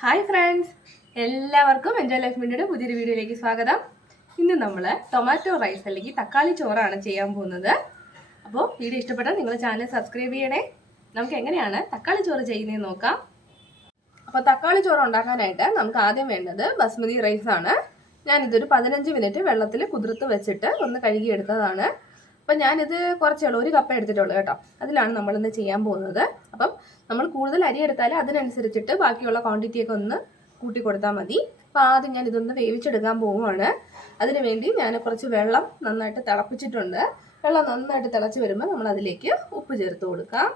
Hi friends, എല്ലാവർക്കും enjoy life മീഡിയയുടെ പുതിയൊരു വീഡിയോയിലേക്ക് സ്വാഗതം. ഇന്ന് നമ്മൾ ടൊമാറ്റോ റൈസ് അല്ലെങ്കിൽ തക്കാളി ചോറാണ് ചെയ്യാൻ പോകുന്നത്. അപ്പോൾ വീഡിയോ ഇഷ്ടപ്പെട്ടാൽ നിങ്ങൾ ചാനൽ സബ്സ്ക്രൈബ് ചെയ്യണേ. നമുക്ക് എങ്ങനെയാണ് തക്കാളി ചോറ് ചെയ്യുന്നതെന്ന് നോക്കാം. അപ്പോൾ തക്കാളി ചോറ് ഉണ്ടാക്കാനായിട്ട് നമുക്ക് ആദ്യം വേണ്ടത് ബസ്മതി റൈസാണ്. ഞാനിതൊരു 15 മിനിറ്റ് വെള്ളത്തിൽ കുതിർത്ത് വെച്ചിട്ട് ഒന്ന് കഴുകിയെടുത്തതാണ്. അപ്പം ഞാനിത് കുറച്ചുള്ളൂ, 1 കപ്പ് എടുത്തിട്ടുള്ളൂ കേട്ടോ. അതിലാണ് നമ്മളിന്ന് ചെയ്യാൻ പോകുന്നത്. അപ്പം നമ്മൾ കൂടുതൽ അരി എടുത്താൽ അതിനനുസരിച്ചിട്ട് ബാക്കിയുള്ള ക്വാണ്ടിറ്റിയൊക്കെ ഒന്ന് കൂട്ടി കൊടുത്താൽ മതി. അപ്പോൾ ആദ്യം ഞാൻ ഇതൊന്ന് വേവിച്ചെടുക്കാൻ പോവുകയാണ്. അതിന് വേണ്ടി ഞാൻ കുറച്ച് വെള്ളം നന്നായിട്ട് തിളപ്പിച്ചിട്ടുണ്ട്. വെള്ളം നന്നായിട്ട് തിളച്ച് വരുമ്പോൾ നമ്മൾ അതിലേക്ക് ഉപ്പ് ചേർത്ത് കൊടുക്കാം.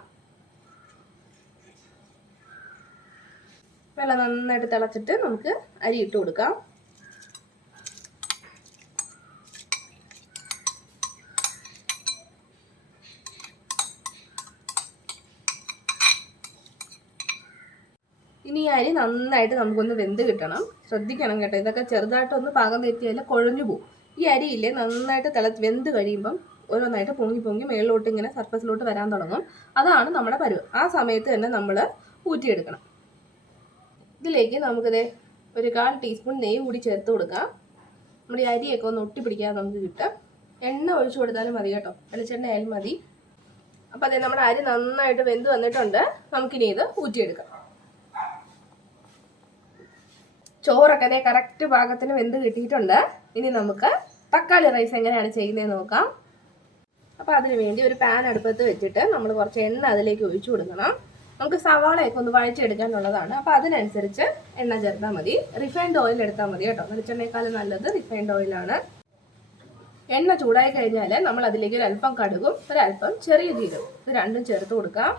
വെള്ളം നന്നായിട്ട് തിളച്ചിട്ട് നമുക്ക് അരി ഇട്ട് കൊടുക്കാം. ഇനി ഈ അരി നന്നായിട്ട് നമുക്കൊന്ന് വെന്ത് കിട്ടണം. ശ്രദ്ധിക്കണം കേട്ടോ, ഇതൊക്കെ ചെറുതായിട്ടൊന്ന് പാകം തെറ്റിയാൽ കുഴഞ്ഞു പോകും. ഈ അരിയില്ലേ നന്നായിട്ട് വെന്ത് കഴിയുമ്പം ഓരോന്നായിട്ട് പൊങ്ങി മേളിലോട്ട് ഇങ്ങനെ സർഫസിലോട്ട് വരാൻ തുടങ്ങും. അതാണ് നമ്മുടെ പരുവ്. ആ സമയത്ത് തന്നെ നമ്മൾ ഊറ്റിയെടുക്കണം. ഇതിലേക്ക് നമുക്കിത് ഒരു 1/4 ടീസ്പൂൺ നെയ്യ് കൂടി ചേർത്ത് കൊടുക്കാം. നമ്മുടെ ഈ അരിയൊക്കെ ഒന്ന് ഒട്ടിപ്പിടിക്കാതെ നമുക്ക് കിട്ടും. എണ്ണ ഒഴിച്ചു കൊടുത്താലും മതി കേട്ടോ, വെളിച്ചെണ്ണ ആയാലും മതി. അപ്പോൾ അതെ, നമ്മുടെ അരി നന്നായിട്ട് വെന്ത് വന്നിട്ടുണ്ട്. നമുക്കിനി ഇത് ഊറ്റിയെടുക്കാം. ചോറൊക്കെ അതേ കറക്റ്റ് പാകത്തിന് വെന്ത് കിട്ടിയിട്ടുണ്ട്. ഇനി നമുക്ക് തക്കാളി റൈസ് എങ്ങനെയാണ് ചെയ്യുന്നതെന്ന് നോക്കാം. അപ്പോൾ അതിന് വേണ്ടി ഒരു പാൻ അടുപ്പത്ത് വെച്ചിട്ട് നമ്മൾ കുറച്ച് എണ്ണ അതിലേക്ക് ഒഴിച്ചു കൊടുക്കണം. നമുക്ക് സവാളയൊക്കെ ഒന്ന് വഴച്ചെടുക്കാനുള്ളതാണ്. അപ്പോൾ അതിനനുസരിച്ച് എണ്ണ ചേർത്താൽ മതി. റിഫൈൻഡ് ഓയിൽ എടുത്താൽ മതി കേട്ടോ. വെളിച്ചെണ്ണയേക്കാളും നല്ലത് റിഫൈൻഡ് ഓയിലാണ്. എണ്ണ ചൂടായി കഴിഞ്ഞാൽ നമ്മൾ അതിലേക്ക് ഒരു അല്പം കടുകും ഒരല്പം ചെറിയ ജീരകവും ഇത് രണ്ടും ചേർത്ത് കൊടുക്കാം.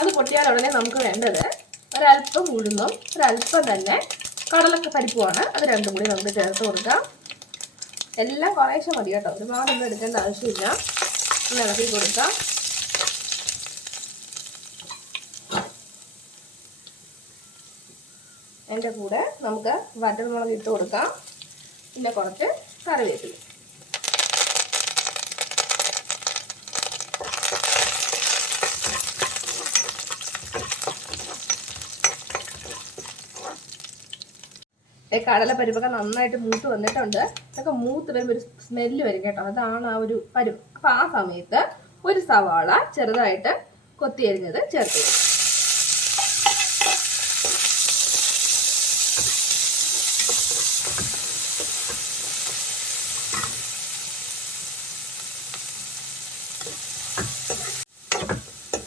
അത് പൊട്ടിയാൽ ഉടനെ നമുക്ക് വേണ്ടത് ഒരല്പം ഉഴുന്നും ഒരല്പം തന്നെ കടലൊക്കെ പരിപ്പുമാണ്. അത് രണ്ടും കൂടി നമുക്ക് ചേർത്ത് കൊടുക്കാം. എല്ലാം കുറേശ്ശെ മതി കേട്ടോ, ഒരുപാടൊന്നും എടുക്കേണ്ട ആവശ്യമില്ല. ഒന്ന് ഇളക്കി കൊടുക്കാം. അതിൻ്റെ കൂടെ നമുക്ക് വറ്റൽമുളക് ഇട്ട് കൊടുക്കാം. പിന്നെ കുറച്ച് കറിവേപ്പില. കടലപ്പരിപ്പൊക്കെ നന്നായിട്ട് മൂത്ത് വന്നിട്ടുണ്ട്. ഇതൊക്കെ മൂത്ത് വരുമ്പോൾ ഒരു സ്മെല്ല് വരും കേട്ടോ, അതാണ് ആ ഒരു പരുവ്. അപ്പം ആ സമയത്ത് ഒരു സവാള ചെറുതായിട്ട് കൊത്തിയരിഞ്ഞത് ചേർത്ത് കൊടുക്കും.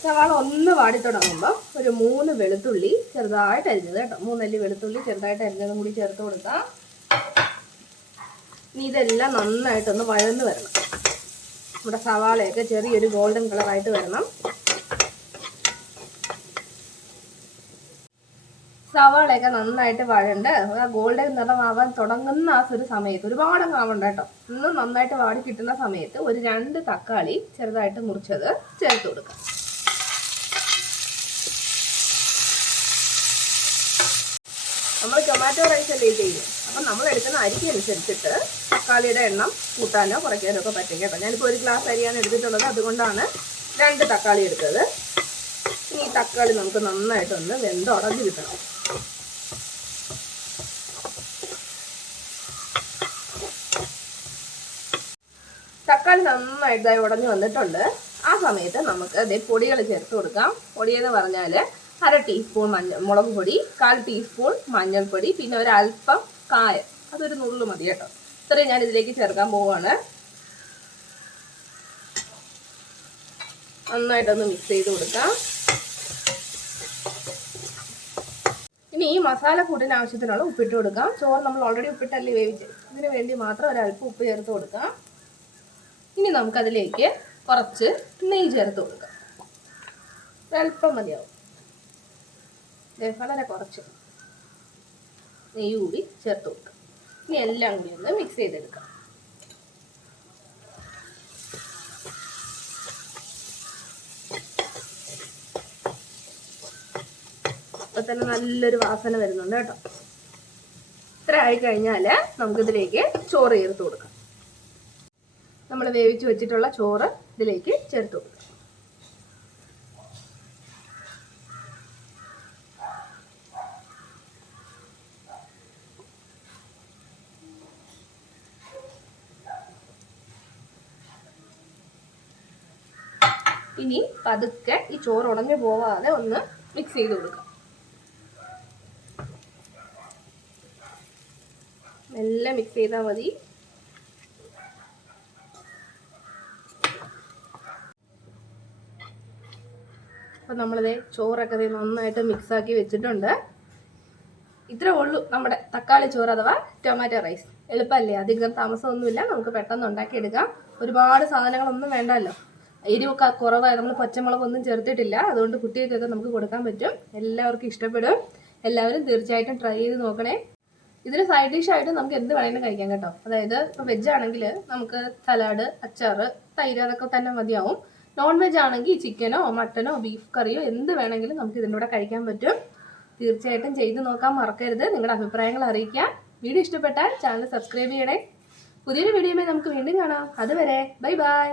സവാള ഒന്ന് വാടി തുടങ്ങുമ്പോൾ ഒരു 3 വെളുത്തുള്ളി ചെറുതായിട്ട് അരിഞ്ഞത് കേട്ടോ, 3 അല്ലി വെളുത്തുള്ളി ചെറുതായിട്ട് അരിഞ്ഞതും കൂടി ചേർത്ത് കൊടുക്കാം. ഇനി ഇതെല്ലാം നന്നായിട്ടൊന്ന് വഴന്ന് വരണം. നമ്മുടെ സവാളയൊക്കെ ചെറിയൊരു ഗോൾഡൻ കളറായിട്ട് വരണം. സവാളയൊക്കെ നന്നായിട്ട് വഴണ്ട് ആ ഗോൾഡൻ നിറമാവാൻ തുടങ്ങുന്ന ആ ഒരു സമയത്ത്, ഒരുപാട് ആവണ്ട കേട്ടോ, ഇന്ന് നന്നായിട്ട് വാടി കിട്ടുന്ന സമയത്ത് ഒരു 2 തക്കാളി ചെറുതായിട്ട് മുറിച്ചത് ചേർത്ത് കൊടുക്കാം. നമ്മൾ ടൊമാറ്റോ റൈസ് അല്ലേ ചെയ്യുന്നത്. അപ്പം നമ്മൾ എടുക്കുന്ന അരിക്ക് അനുസരിച്ചിട്ട് തക്കാളിയുടെ എണ്ണം കൂട്ടാനോ കുറയ്ക്കാനോ ഒക്കെ പറ്റും കേട്ടോ. ഞാനിപ്പോൾ 1 ഗ്ലാസ് അരിയാണ് എടുത്തിട്ടുള്ളത്, അതുകൊണ്ടാണ് 2 തക്കാളി എടുത്തത്. ഇനി ഈ തക്കാളി നമുക്ക് നന്നായിട്ടൊന്ന് വെന്തുടഞ്ഞ് കിട്ടണം. തക്കാളി നന്നായിട്ടായി ഉടഞ്ഞു വന്നിട്ടുണ്ട്. ആ സമയത്ത് നമുക്ക് അതേ പൊടികൾ ചേർത്ത് കൊടുക്കാം. പൊടിയെന്ന് പറഞ്ഞാൽ 1/2 ടീസ്പൂൺ മുളക് പൊടി, 1/4 ടീസ്പൂൺ മഞ്ഞൾപ്പൊടി, പിന്നെ ഒരല്പം കായം, അതൊരു നുള്ളു മതി കേട്ടോ. ഇത്രയും ഞാൻ ഇതിലേക്ക് ചേർക്കാൻ പോവുകയാണ്. നന്നായിട്ടൊന്ന് മിക്സ് ചെയ്ത് കൊടുക്കാം. ഇനി ഈ മസാല കൂട്ടിന് ആവശ്യത്തിനുള്ള ഉപ്പിട്ട് കൊടുക്കാം. ചോറ് നമ്മൾ ഓൾറെഡി ഉപ്പിട്ടല്ലേ വേവിച്ചത്, ഇതിന് വേണ്ടി മാത്രം ഒരല്പം ഉപ്പ് ചേർത്ത് കൊടുക്കാം. ഇനി നമുക്കതിലേക്ക് കുറച്ച് നെയ്യ് ചേർത്ത് കൊടുക്കാം. ഒരല്പം മതിയാവും, വളരെ കുറച്ച് നെയ്യ് കൂടി ചേർത്ത് കൊടുക്കാം. ഇനി എല്ലാം കൂടി ഒന്ന് മിക്സ് ചെയ്തെടുക്കാം. അപ്പോൾ തന്നെ നല്ലൊരു വാസന വരുന്നുണ്ട് കേട്ടോ. ഇത്ര ആയിക്കഴിഞ്ഞാൽ നമുക്കിതിലേക്ക് ചോറ് ചേർത്ത് കൊടുക്കാം. നമ്മൾ വേവിച്ച് വെച്ചിട്ടുള്ള ചോറ് ഇതിലേക്ക് ചേർത്ത് കൊടുക്കാം. ഇനി പതുക്കെ ഈ ചോറ് ഉടഞ്ഞു പോവാതെ ഒന്ന് മിക്സ് ചെയ്ത് കൊടുക്കാം. മെല്ലെ മിക്സ് ചെയ്താൽ മതി. അപ്പം നമ്മളിത് ചോറൊക്കെ നന്നായിട്ട് മിക്സാക്കി വെച്ചിട്ടുണ്ട്. ഇത്രേ ഉള്ളൂ നമ്മുടെ തക്കാളി ചോറ് അഥവാ ടൊമാറ്റോ റൈസ്. എളുപ്പമല്ലേ, അധികം താമസമൊന്നുമില്ല, നമുക്ക് പെട്ടെന്ന് ഉണ്ടാക്കിയെടുക്കാം. ഒരുപാട് സാധനങ്ങളൊന്നും വേണ്ടല്ലോ. എരിവൊക്കെ കുറവായി, നമ്മൾ പച്ചമുളകൊന്നും ചേർത്തിട്ടില്ല, അതുകൊണ്ട് കുട്ടികൾക്കൊക്കെ നമുക്ക് കൊടുക്കാൻ പറ്റും. എല്ലാവർക്കും ഇഷ്ടപ്പെടും. എല്ലാവരും തീർച്ചയായിട്ടും ട്രൈ ചെയ്ത് നോക്കണേ. ഇതിന് സൈഡ് ഡിഷായിട്ട് നമുക്ക് എന്ത് വേണമെങ്കിലും കഴിക്കാം കേട്ടോ. അതായത് ഇപ്പോൾ വെജ് ആണെങ്കിൽ നമുക്ക് സലാഡ്, അച്ചാറ്, തൈര് അതൊക്കെ തന്നെ മതിയാവും. നോൺ വെജ് ആണെങ്കിൽ ചിക്കനോ മട്ടനോ ബീഫ് കറിയോ എന്ത് വേണമെങ്കിലും നമുക്ക് ഇതിൻ്റെ കൂടെ കഴിക്കാൻ പറ്റും. തീർച്ചയായിട്ടും ചെയ്ത് നോക്കാൻ മറക്കരുത്. നിങ്ങളുടെ അഭിപ്രായങ്ങൾ അറിയിക്കാം. വീഡിയോ ഇഷ്ടപ്പെട്ടാൽ ചാനൽ സബ്സ്ക്രൈബ് ചെയ്യണേ. പുതിയൊരു വീഡിയോയുമായി നമുക്ക് വീണ്ടും കാണാം. അതുവരെ ബൈ ബൈ.